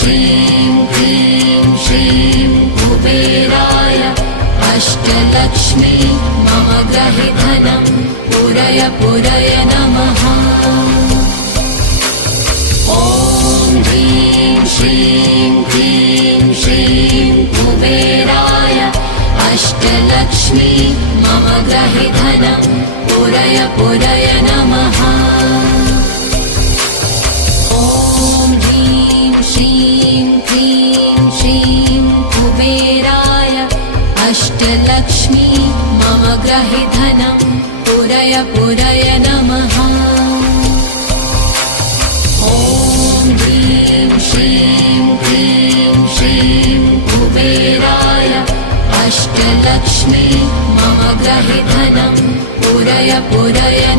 श्रीं क्लीं श्रीं कुबेराय अष्टलक्ष्मी मम गृहे धनं पूरय पूरय नमः। ॐ ह्रीं श्रीं क्लीं श्रीं कुबेराय अष्टलक्ष्मी मम गृहे धनं पूरय पूरय नमः। ॐ ह्रीं श्रीं क्लीं श्रीं कुबेराय अष्टलक्ष्मी मम गृहे धनं पूरय पूरय नमः। ॐ ह्रीं श्रीं क्लीं श्रीं कुबेराय अष्टलक्ष्मी मम गृहे धनं पूरय पूरय